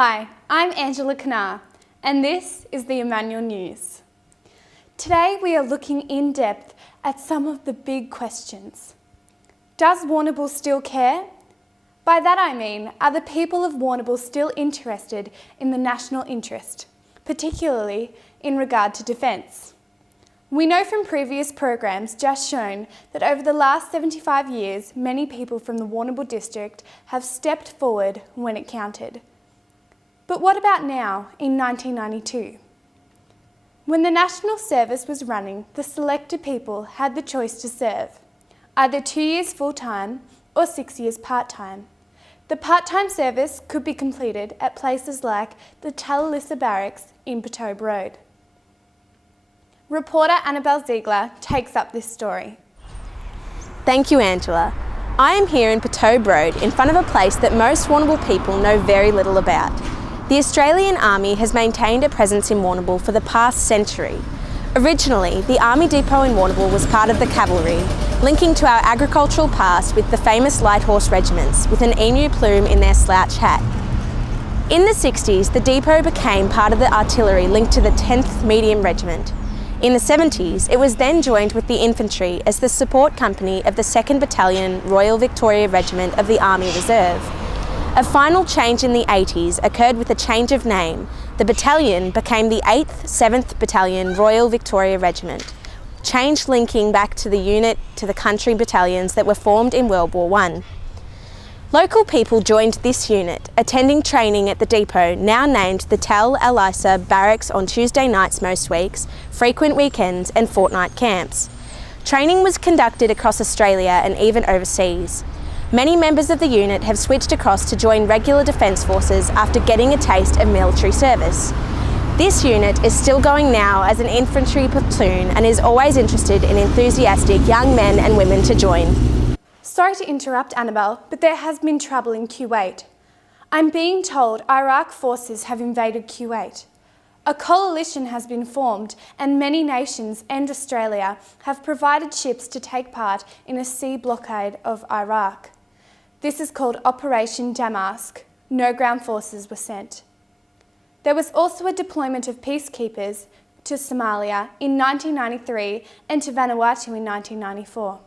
Hi, I'm Angela Kanar, and this is the Emmanuel News. Today we are looking in depth at some of the big questions. Does Warrnambool still care? By that I mean, are the people of Warrnambool still interested in the national interest, particularly in regard to defence? We know from previous programs just shown that over the last 75 years, many people from the Warrnambool district have stepped forward when it counted. But what about now, in 1992? When the National Service was running, the selected people had the choice to serve, either 2 years full-time or 6 years part-time. The part-time service could be completed at places like the Tallalissa Barracks in Petobe Road. Reporter Annabelle Ziegler takes up this story. Thank you, Angela. I am here in Petobe Road in front of a place that most Warrnambool people know very little about. The Australian Army has maintained a presence in Warrnambool for the past century. Originally, the Army Depot in Warrnambool was part of the cavalry, linking to our agricultural past with the famous light horse regiments with an emu plume in their slouch hat. In the 60s, the depot became part of the artillery linked to the 10th Medium Regiment. In the 70s, it was then joined with the infantry as the support company of the 2nd Battalion Royal Victoria Regiment of the Army Reserve. A final change in the 80s occurred with a change of name. The battalion became the 8th 7th Battalion Royal Victoria Regiment, change linking back to the unit to the country battalions that were formed in World War I. Local people joined this unit, attending training at the depot, now named the Tallalissa Barracks on Tuesday nights most weeks, frequent weekends and fortnight camps. Training was conducted across Australia and even overseas. Many members of the unit have switched across to join regular Defence Forces after getting a taste of military service. This unit is still going now as an infantry platoon and is always interested in enthusiastic young men and women to join. Sorry to interrupt, Annabelle, but there has been trouble in Kuwait. I'm being told Iraq forces have invaded Kuwait. A coalition has been formed and many nations and Australia have provided ships to take part in a sea blockade of Iraq. This is called Operation Damask. No ground forces were sent. There was also a deployment of peacekeepers to Somalia in 1993 and to Vanuatu in 1994.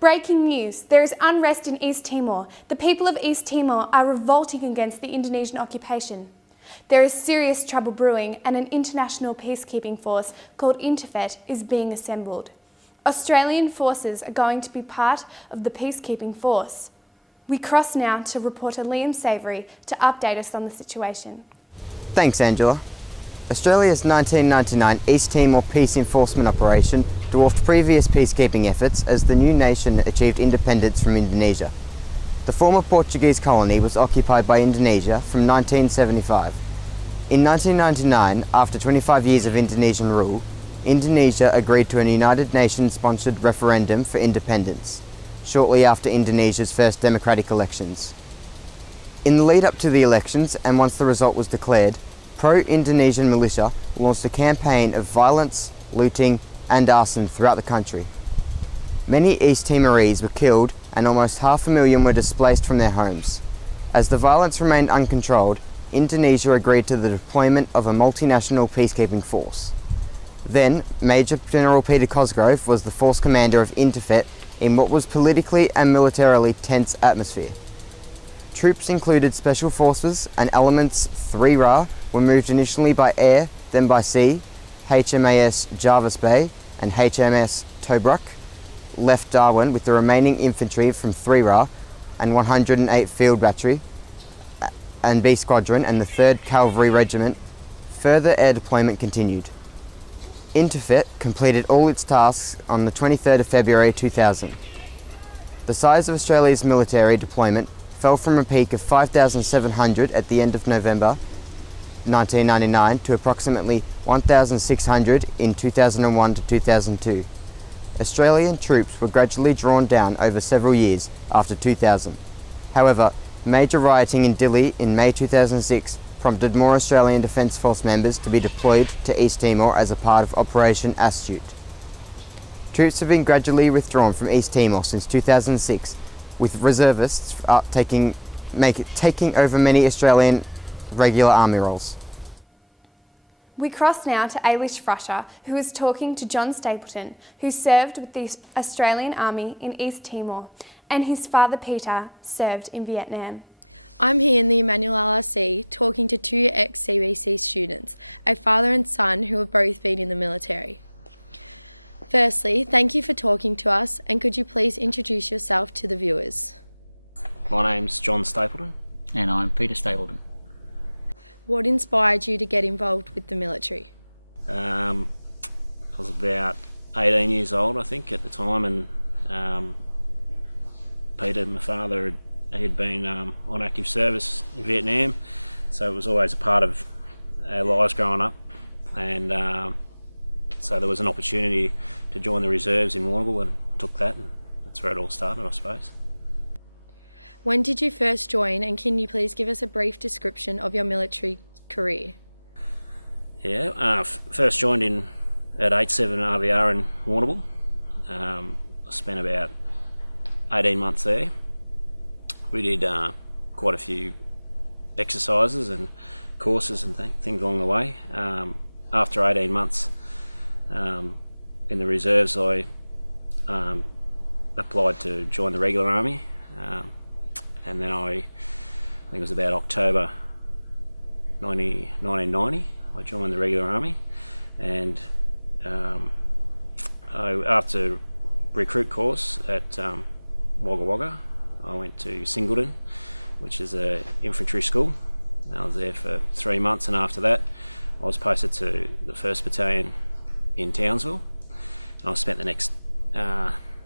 Breaking news, there is unrest in East Timor. The people of East Timor are revolting against the Indonesian occupation. There is serious trouble brewing and an international peacekeeping force called Interfet is being assembled. Australian forces are going to be part of the peacekeeping force. We cross now to reporter Liam Savoury to update us on the situation. Thanks, Angela. Australia's 1999 East Timor Peace Enforcement Operation dwarfed previous peacekeeping efforts as the new nation achieved independence from Indonesia. The former Portuguese colony was occupied by Indonesia from 1975. In 1999, after 25 years of Indonesian rule, Indonesia agreed to a United Nations-sponsored referendum for independence, shortly after Indonesia's first democratic elections. In the lead up to the elections, and once the result was declared, pro-Indonesian militia launched a campaign of violence, looting and arson throughout the country. Many East Timorese were killed and almost 500,000 were displaced from their homes. As the violence remained uncontrolled, Indonesia agreed to the deployment of a multinational peacekeeping force. Then, Major General Peter Cosgrove was the force commander of Interfet in what was politically and militarily tense atmosphere. Troops included Special Forces and Elements 3RA were moved initially by air, then by sea. HMAS Jarvis Bay and HMS Tobruk left Darwin with the remaining infantry from 3RA and 108 Field Battery and B Squadron and the 3rd Cavalry Regiment. Further air deployment continued. Interfet completed all its tasks on the 23rd of February 2000. The size of Australia's military deployment fell from a peak of 5,700 at the end of November 1999 to approximately 1,600 in 2001 to 2002. Australian troops were gradually drawn down over several years after 2000. However, major rioting in Dili in May 2006 prompted more Australian Defence Force members to be deployed to East Timor as a part of Operation Astute. Troops have been gradually withdrawn from East Timor since 2006, with reservists taking over many Australian regular army roles. We cross now to Ailish Frusher, who is talking to John Stapleton, who served with the Australian Army in East Timor, and his father Peter served in Vietnam. I'm here in the Emmanuel LRC talking to two ex-CBC students, a father and son who have both been in the military. Firstly, thank you for talking to us, and could you please introduce yourself to the viewers? My name's John Stapleton. And I'm Peter Stapleton. What inspired you to get involved with the military? I was about 18 years old, I think, at the time, and Peter, my father, had been on active service in Vietnam, so it was always a part of our lives growing up, and so there was an opportunity to join the reserves in Warrnambool, and took that, and that's where it all started, I suppose. When did you first join, and can you please give us a brief description of your military career? Yeah, first joined in at 87 RVR in Warrnambool. I spent about 18 months there. We did quite a few exercises and courses and things along the way. After 18 months in the reserves, I applied to join the regular army. And then I think it was about October 1990, I joined the regular army, and after recruit course at Wagga Wagga, I went to Singleton, which is a infantry school. I was there for 3 months, and after that I was posted to the 1st Battalion in Townsville, and I spent the next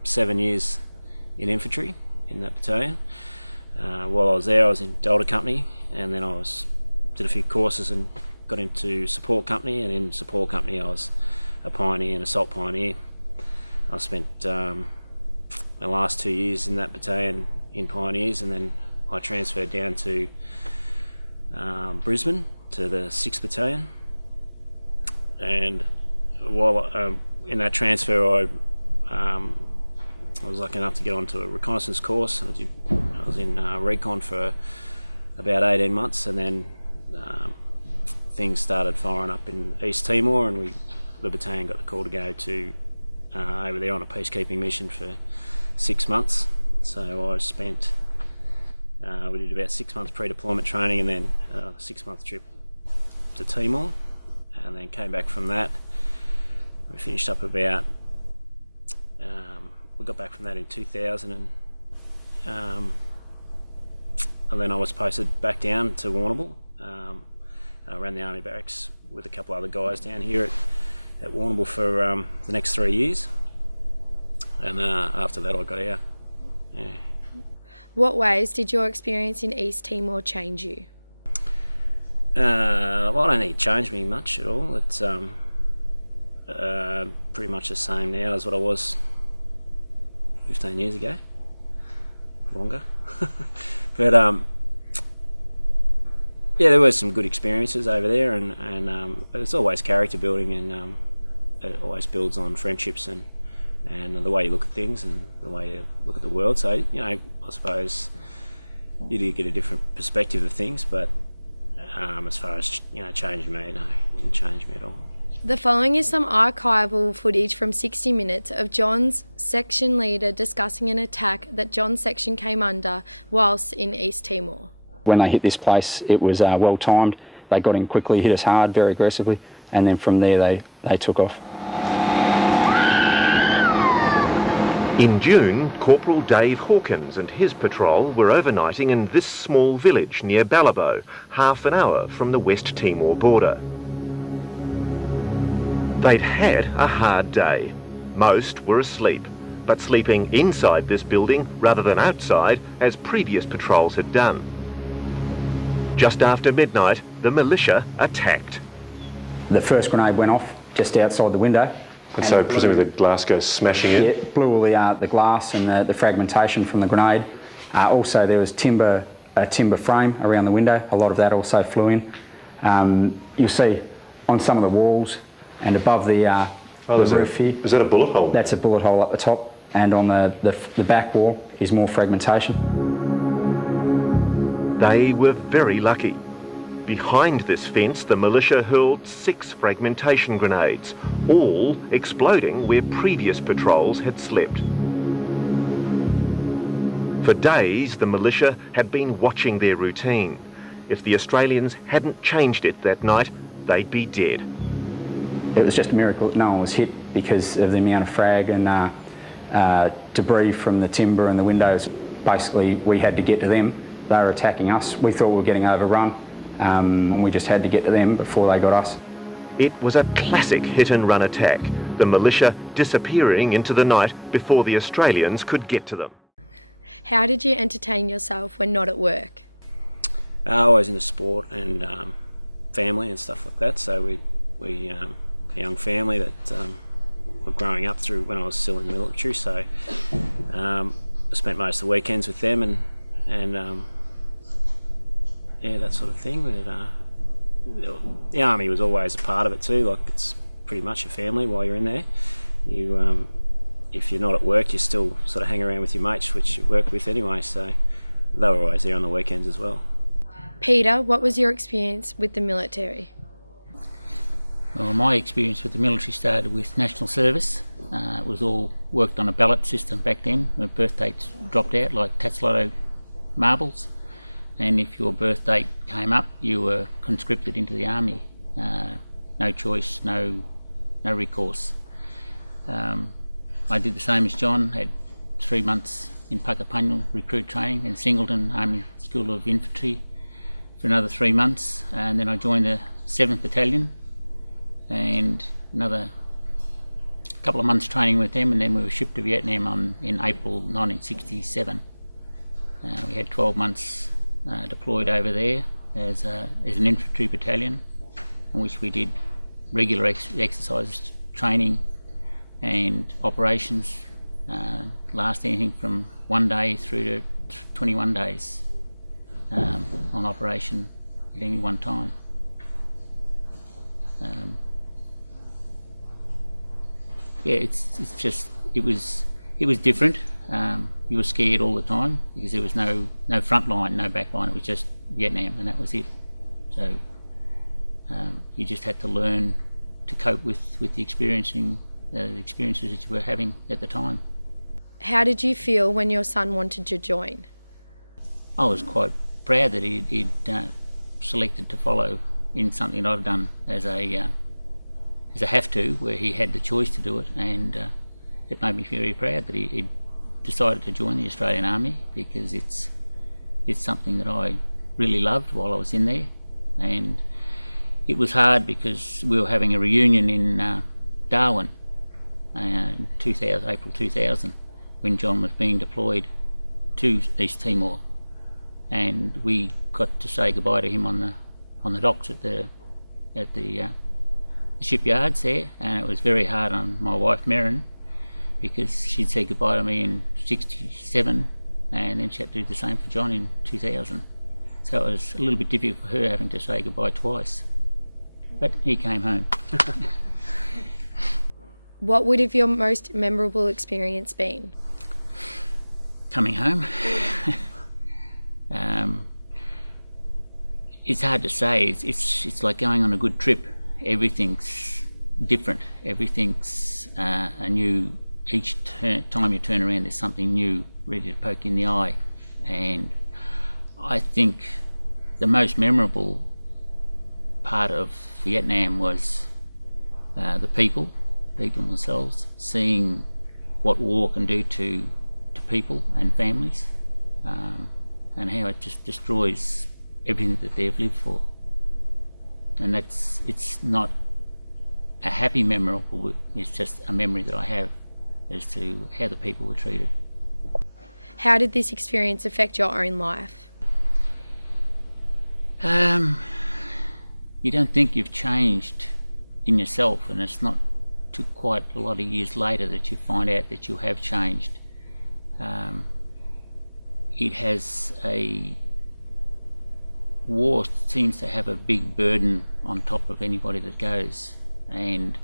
7 years in infantry in that battalion. While I was there, I was in Delta Company, and then did a few courses and got into support company, and in support company I was a pioneer and assault pioneer. I spent my last 2 years in that battalion in pioneers, and then I transferred down to Brisbane to the 6th Battalion, and while in that transfer I was lucky enough to get onto a reconnaissance course, and I was in recon for about 18 months, and then things started firing up in East Timor, and the battalion got the call to go to over there on a peacekeeping mission for 6 months. So I spent, we did about 6 months pre-deployment training, and then a 6-month trip to Timor, and then came back from that. We finished up about we got back from that in 2000, and then I was posted back down to Warrnambool. I ran the army barracks with a couple other guys down here at Warrnambool for the next 3 years, and after that I got out. Yeah. What ways did your experience in East Timor change you? Well, I don't think it changed me much at all. It's pretty much the same now as what I was 15 years ago, longer. But yeah, there were some good experiences over there, and it's always character building, and it always builds on friendships and the way you look at things and the way you look at the world. So, you know, I suppose you do get a different perspective of things, but as far as, you know, changing me, no, it didn't change me at all. The following is some archival footage from 60 Minutes of John's section leader discussing an attack that John's section came under whilst in East Timor. When they hit this place, it was well timed. They got in quickly, hit us hard, very aggressively, and then from there they took off. In June, Corporal Dave Hawkins and his patrol were overnighting in this small village near Ballabo, half an hour from the West Timor border. They'd had a hard day. Most were asleep, but sleeping inside this building rather than outside, as previous patrols had done. Just after midnight, the militia attacked. The first grenade went off just outside the window. And so presumably the glass goes smashing in? Yeah, it blew all the glass and the fragmentation from the grenade. Also there was a timber frame around the window. A lot of that also flew in. You'll see on some of the walls and above the roof here. Is that a bullet hole? That's a bullet hole up the top, and on the back wall is more fragmentation. They were very lucky. Behind this fence, the militia hurled 6 fragmentation grenades, all exploding where previous patrols had slept. For days, the militia had been watching their routine. If the Australians hadn't changed it that night, they'd be dead. It was just a miracle that no one was hit because of the amount of frag and debris from the timber and the windows. Basically, we had to get to them. They were attacking us. We thought we were getting overrun, and we just had to get to them before they got us. It was a classic hit-and-run attack, the militia disappearing into the night before the Australians could get to them. How did you entertain yourself when not at work? Always into sport and family and stuff like that. So we a young family that were growing up through when I was still in the military. So I spent most of the weekends with them and yeah, that sort of thing. But, the army was always a part of it too. Like, it's pretty much a family while you're in there. You if you're not at work, you still sort of hang around with your mates, which you work with anyway. So they were always there on the weekends as well. Peter, what was your experience with the military? Well, my experience with the military started with national service. It was all worked on a ballot system back then. The birth dates dropped out like Tatslotto marbles, and if your birth date came up, you were conscripted into the army. No choice, no recourse. I did the same as John, had 3 months in Puckapunyal recruit training, in Singleton Army School of Infantry for another 3 months, and then I joined the 7th Battalion and another couple of months training with them, and then we were shipped to Vietnam in April 1967. We had 12 months deployed over there as an infantry battalion, in which we did regular exercise training and operations, last anything from 1 day through to 21 days on operation at any one time. Yeah, it was different. You were scared all the time because there was no front line, no back line. It was just Vietnam, and that was it. So you just had to learn to cope with the experiences that you were having at the time. How did you feel when your son wanted to join? I was quite proud that he'd selected to follow in something that I've done as a have to, where he had the choice to do it, and it made me very proud that he decided to join the Australian Army, because it's something that I really loved while I was in there. And it was hard because we were having a reunion in Darwin in April 2000, when John was being deployed to East Timor, and we got to say goodbye to him on the docks at the shipyards there, and it was very hard on my wife Merrin, because she'd said goodbye to me in 67, and then she had to do the same for John in 2000. So it was a little bit difficult for her having to say goodbye twice. But he came home. What would have your most memorable experience been? Coming home. It's hard to say. It's like going on a good trip. Everything's different. Everything's a new. Each time you turn around, there's something new ready to poke you in the eye. And I think the most memorable part of Vietnam was the people themselves, seeing what war can do to people and families, and how it just destroys everything that they've lived for. And it's not a happy memorable, it's just a memory that I have as to how the people were treated. How did this experience affect your own life? You don't think you've changed in yourself, and it's not till quite a lot of years later that you find out that you have changed. War seems to have a big burden on top of anybody that goes, and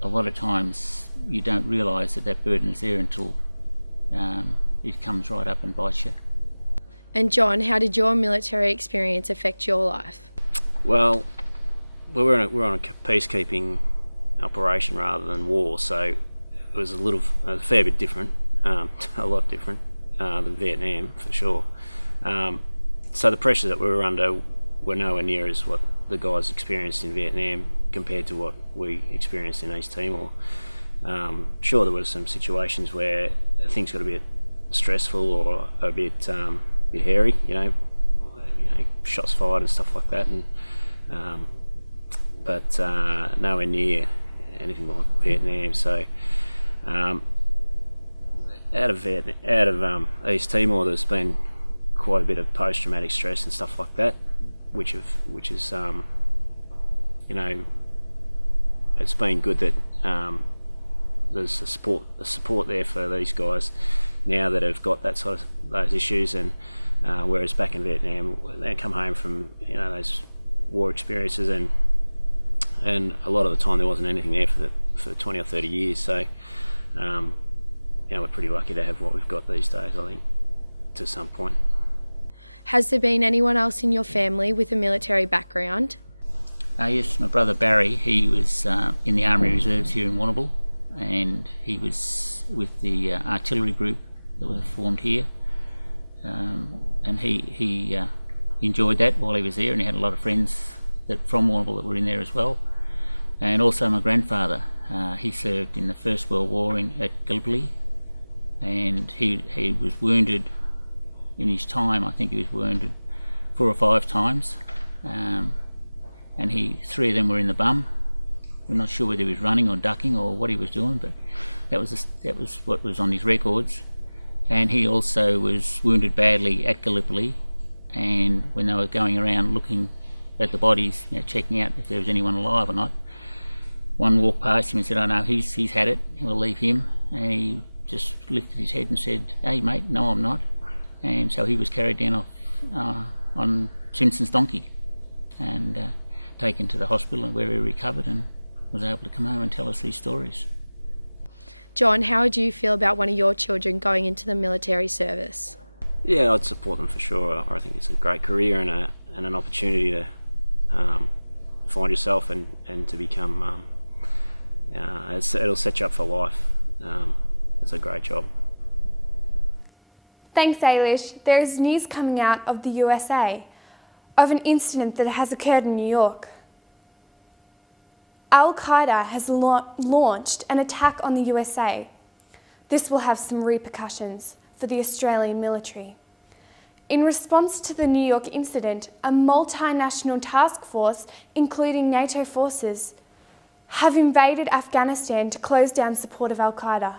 a lot of times you don't realise that burden is there until it comes right up and bites you. And John, how did your military experience affect your life? Well, we're on a peacekeeping operation rather than war, so it was a fair bit different, a lot different than Vietnam for sure. So the pressure that we were under were nowhere near as what the guys experienced in Vietnam compared to what we experienced in East Timor. Sure, there were some situations where things got a bit stressful or a bit hairy, shots fired and stuff like that, but nowhere near anything like Vietnam. So out of East Timor, there's been quite a bit of post-traumatic stress and stuff like that, which is it's been good that there's a support there for these guys now that have got that sort of those issues, and whereas back in Vietnam they come home from those war experiences, and a lot of the time there wasn't anything there for 20 or 30 years. So we're pretty lucky to have what we've got these days, I think, to some point. Has there been anyone else in your family with a military background? Yes, my brother Barry, he was in the Army Reserves here in Warrnambool, and he was with the artillery group that was formed here, and he enjoyed that while he was there, and he had a lot of friends from Warrnambool that were in there as well. And also my grandfather, he served in the First World War at Gallipoli, and he was wounded in his time. I think he was wounded 4 or 5 times, and 3 of them were in the bum. We're not sure whether he was running or ducking or what he was doing, but that was what was on his records. And he also was wounded badly at Gallipoli, and when they were going around looking at the bodies, checking out if there was anyone alive or not, one walked past him and said, "Oh no, he's had it, we'll leave him." And he just lifted his head and said, "Hey mate, no I'm not." And so he was carried down off on Simpson's donkey and taken to the hospital, where he recovered and was able to come home and tell us these stories. John, how would you feel about one of your children going into the military service? Yeah, I'd support them for sure. I think it's a great career and an opportunity to find yourself and to become. It'll set you up for life. It's a great job. Thanks, Ailish. There is news coming out of the USA of an incident that has occurred in New York. Al-Qaeda has launched an attack on the USA. This will have some repercussions for the Australian military. In response to the New York incident, a multinational task force, including NATO forces, have invaded Afghanistan to close down support of Al-Qaeda.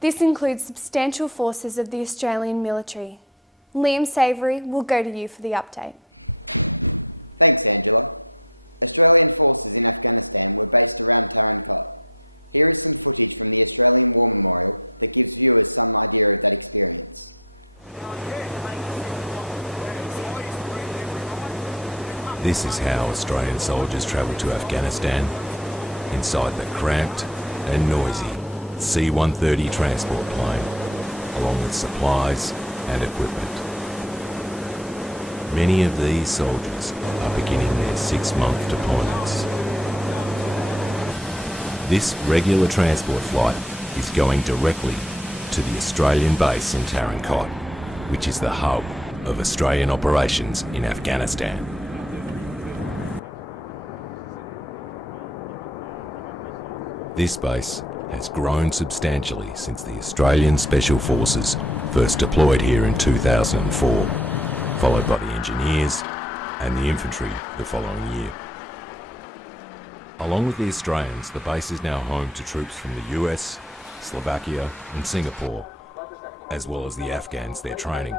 This includes substantial forces of the Australian military. Liam Savoury will go to you for the update. Thanks, Angela. Australian forces in Afghanistan were based around Tarankot. Here is some footage from the Australian War Memorial that gives viewers some idea of that experience. This is how Australian soldiers travelled to Afghanistan, inside the cramped and noisy C-130 transport plane, along with supplies and equipment. Many of these soldiers are beginning their 6-month deployments. This regular transport flight is going directly to the Australian base in Tarankot, which is the hub of Australian operations in Afghanistan. This base has grown substantially since the Australian Special Forces first deployed here in 2004, followed by the engineers and the infantry the following year. Along with the Australians, the base is now home to troops from the US, Slovakia and Singapore, as well as the Afghans they're training.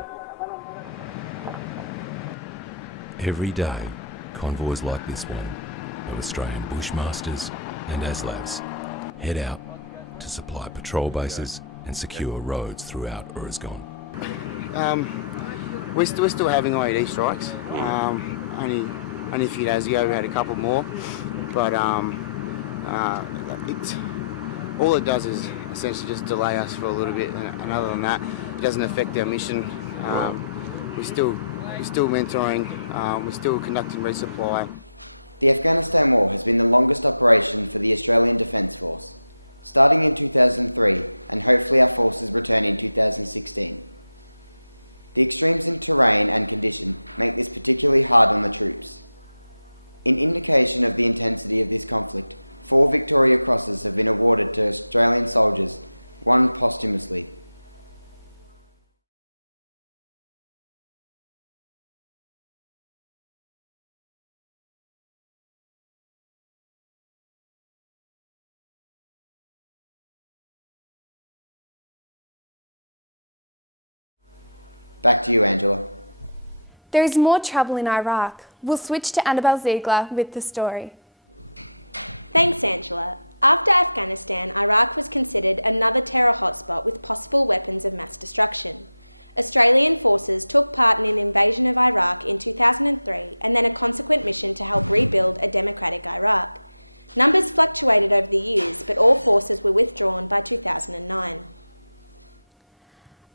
Every day, convoys like this one of Australian Bushmasters and ASLABs head out to supply patrol bases and secure roads throughout Uruzgan. We're still having IED strikes. Only a few days ago we had a couple more, but all it does is essentially just delay us for a little bit, and other than that, it doesn't affect our mission. we're still mentoring, we're still conducting resupply. The Afghanistan War has been the longest operation for the Australian Defence Force, starting in 2003, and hopefully our forces return in 2016. The extremes in terrain and condition make this particularly hard on the troops. In indication of the intensity of this conflict, 4 Victoria Crosses have been awarded to Australian soldiers, one posthumously. Back to you, Angela. There is more trouble in Iraq. We'll switch to Annabelle Ziegler with the story. Thanks, Angela. After Afghanistan, Iraq was considered another terror hotspot with possible weapons of mass destruction. Australian forces took part in an invasion of Iraq in 2003 and then a consequent mission to help rebuild a democratic Iraq. Numbers fluctuated over the years, but all forces were withdrawn by 2009.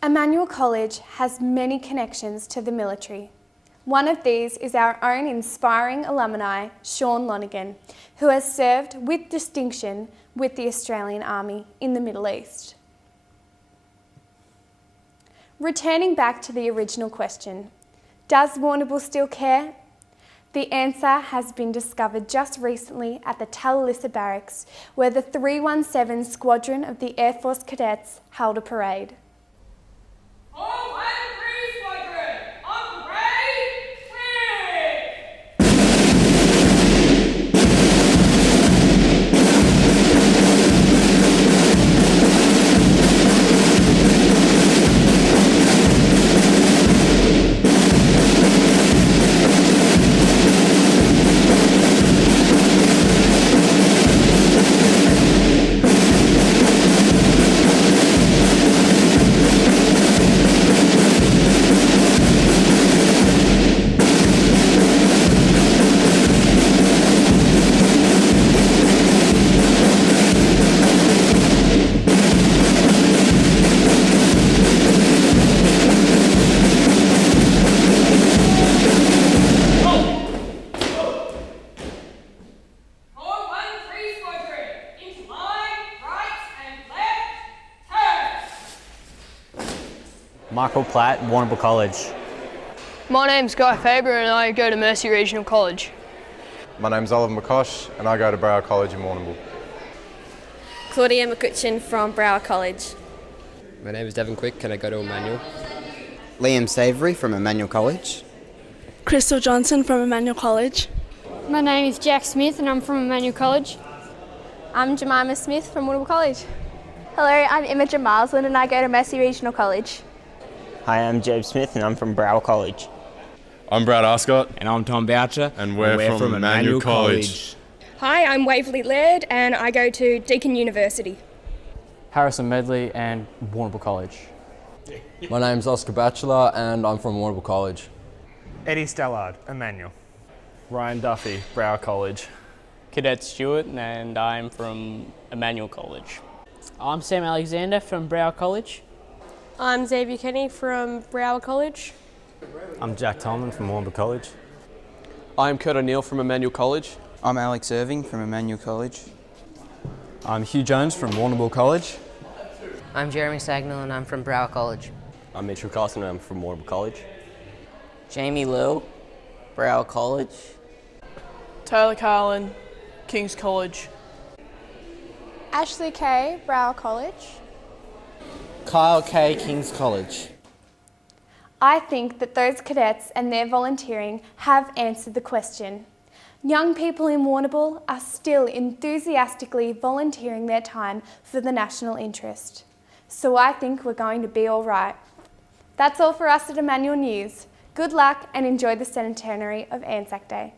Emmanuel College has many connections to the military. One of these is our own inspiring alumni, Sean Lonergan, who has served with distinction with the Australian Army in the Middle East. Returning back to the original question, does Warrnambool still care? The answer has been discovered just recently at the Talissa Barracks, where the 317 Squadron of the Air Force Cadets held a parade. Michael Platt, Warrnambool College. My name's Guy Faber and I go to Mercy Regional College. My name's Oliver McCosh and I go to Brower College in Warrnambool. Claudia McCutcheon from Brower College. My name is Devon Quick and I go to Emmanuel. Liam Savoury from Emmanuel College. Crystal Johnson from Emmanuel College. My name is Jack Smith and I'm from Emmanuel College. I'm Jemima Smith from Warrnambool College. Hello, I'm Imogen Marsland and I go to Mercy Regional College. Hi, I'm James Smith and I'm from Brower College. I'm Brad Arscott. And I'm Tom Boucher. And we're from Emmanuel College. Hi, I'm Waverley Laird and I go to Deakin University. Harrison Medley and Warrnambool College. My name's Oscar Batchelor and I'm from Warrnambool College. Eddie Stellard, Emmanuel. Ryan Duffy, Brower College. Cadet Stewart and I'm from Emmanuel College. I'm Sam Alexander from Brower College. I'm Xavier Kenny from Brower College. I'm Jack Tolman from Warrnambool College. I'm Kurt O'Neill from Emmanuel College. I'm Alex Irving from Emmanuel College. I'm Hugh Jones from Warrnambool College. I'm Jeremy Sagnall and I'm from Brower College. I'm Mitchell Carson and I'm from Warrnambool College. Jamie Lill, Brower College. Taylor Carlin, King's College. Ashley Kay, Brower College. Kyle Kay, King's College. I think that those cadets and their volunteering have answered the question. Young people in Warrnambool are still enthusiastically volunteering their time for the national interest. So I think we're going to be all right. That's all for us at Emmanuel News. Good luck and enjoy the centenary of ANZAC Day.